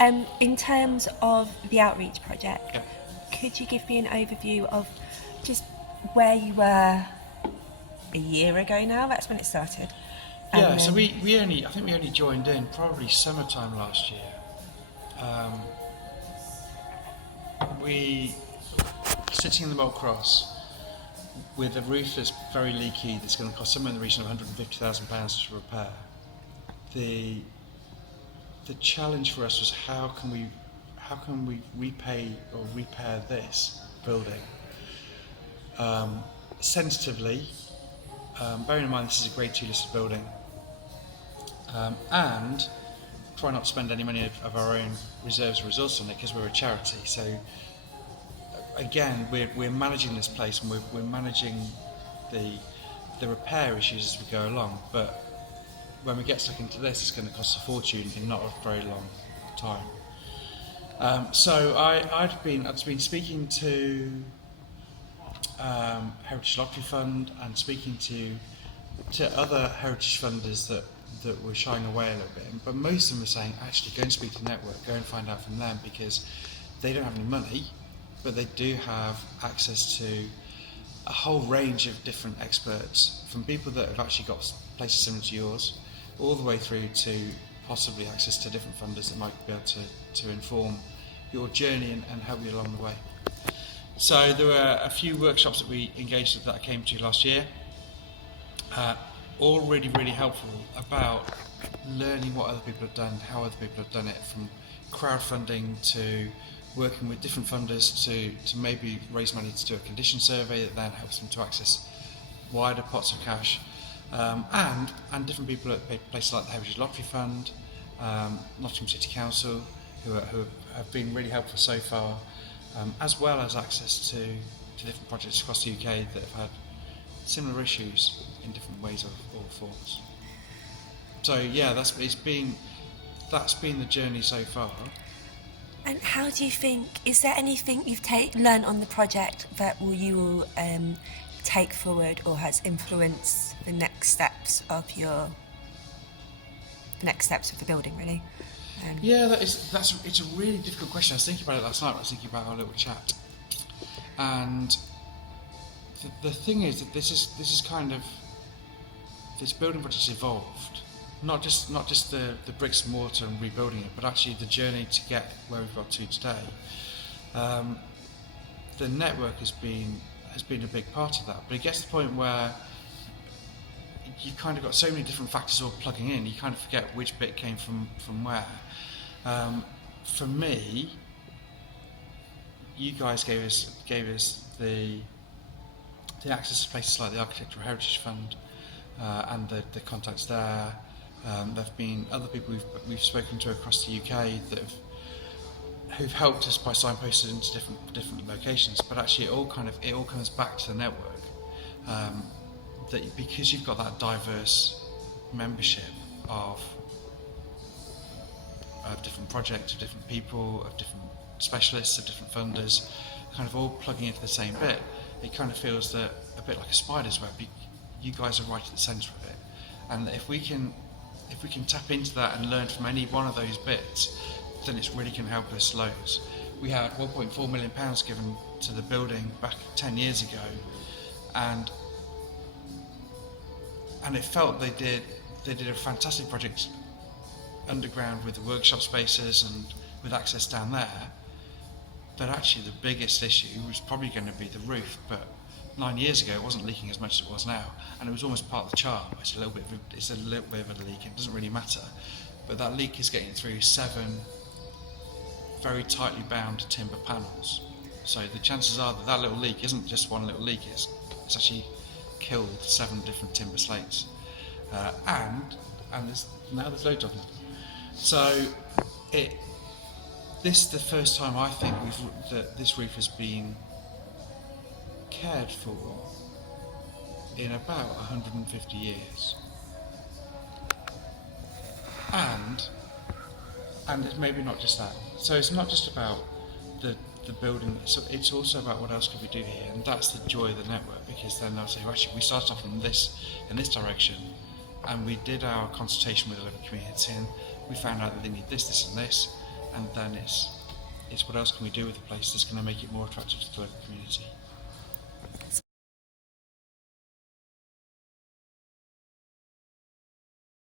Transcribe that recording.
In terms of the outreach project, Yeah. could you give me an overview of just where you were a year ago now? That's when it started. Yeah, so I think we only joined in probably summertime last year. We sitting in the Malt Cross with a roof that's very leaky, that's going to cost somewhere in the region of £150,000 to repair. The challenge for us was how can we repay or repair this building sensitively, bearing in mind this is a Grade 2 listed building, and try not to spend any money of our own reserves or resources on it because we're a charity. So again, we're managing this place, and we're managing the repair issues as we go along. But when we get stuck into this, it's going to cost a fortune in not a very long time. So I'd been speaking to Heritage Lottery Fund and speaking to other heritage funders that were shying away a little bit, but most of them were saying, actually go and speak to the network, go and find out from them, because they don't have any money, but they do have access to a whole range of different experts, from people that have actually got places similar to yours, all the way through to possibly access to different funders that might be able to inform your journey and help you along the way. So there were a few workshops that we engaged with that I came to last year, all really, really helpful about learning what other people have done, how other people have done it, from crowdfunding to working with different funders to maybe raise money to do a condition survey that then helps them to access wider pots of cash, and different people at places like the Heritage Lottery Fund, Nottingham City Council, who have been really helpful so far, as well as access to different projects across the UK that have had similar issues in different ways or forms. So yeah, that's been the journey so far. And how do you think, is there anything you've learned on the project that you will take forward or has influenced the next steps of the building, really? Yeah, it's a really difficult question. I was thinking about it last night. I was thinking about our little chat, and the thing is that this building project's evolved. Not just the bricks and mortar and rebuilding it, but actually the journey to get where we've got to today. The network has been a big part of that, but it gets to the point where you've kind of got so many different factors all plugging in, you kind of forget which bit came from where. For me, you guys gave us the access to places like the Architectural Heritage Fund and the contacts there. There have been other people we've spoken to across the UK who've helped us by signposting into different locations. But actually, it all comes back to the network. That because you've got that diverse membership of different projects, of different people, of different specialists, of different funders, kind of all plugging into the same bit, it kind of feels that a bit like a spider's web. You guys are right at the centre of it, and if we can tap into that and learn from any one of those bits, then it's really can help us loads. We had £1.4 million given to the building back 10 years ago, and it felt they did a fantastic project underground with the workshop spaces and with access down there. But actually the biggest issue was probably going to be the roof, but 9 years ago it wasn't leaking as much as it was now, and it was almost part of the charm. It's a little bit of a leak, it doesn't really matter, but that leak is getting through 7 very tightly bound timber panels. So the chances are that little leak isn't just one little leak, it's actually killed 7 different timber slates, and there's loads of them. So this is the first time I think that this roof has been cared for in about 150 years, and it's maybe not just that. So it's not just about the building, it's also about what else could we do here, and that's the joy of the network, because then they'll say, well, actually we started off in this direction, and we did our consultation with the local community and we found out that they need this and this, and then it's what else can we do with the place that's going to make it more attractive to the local community.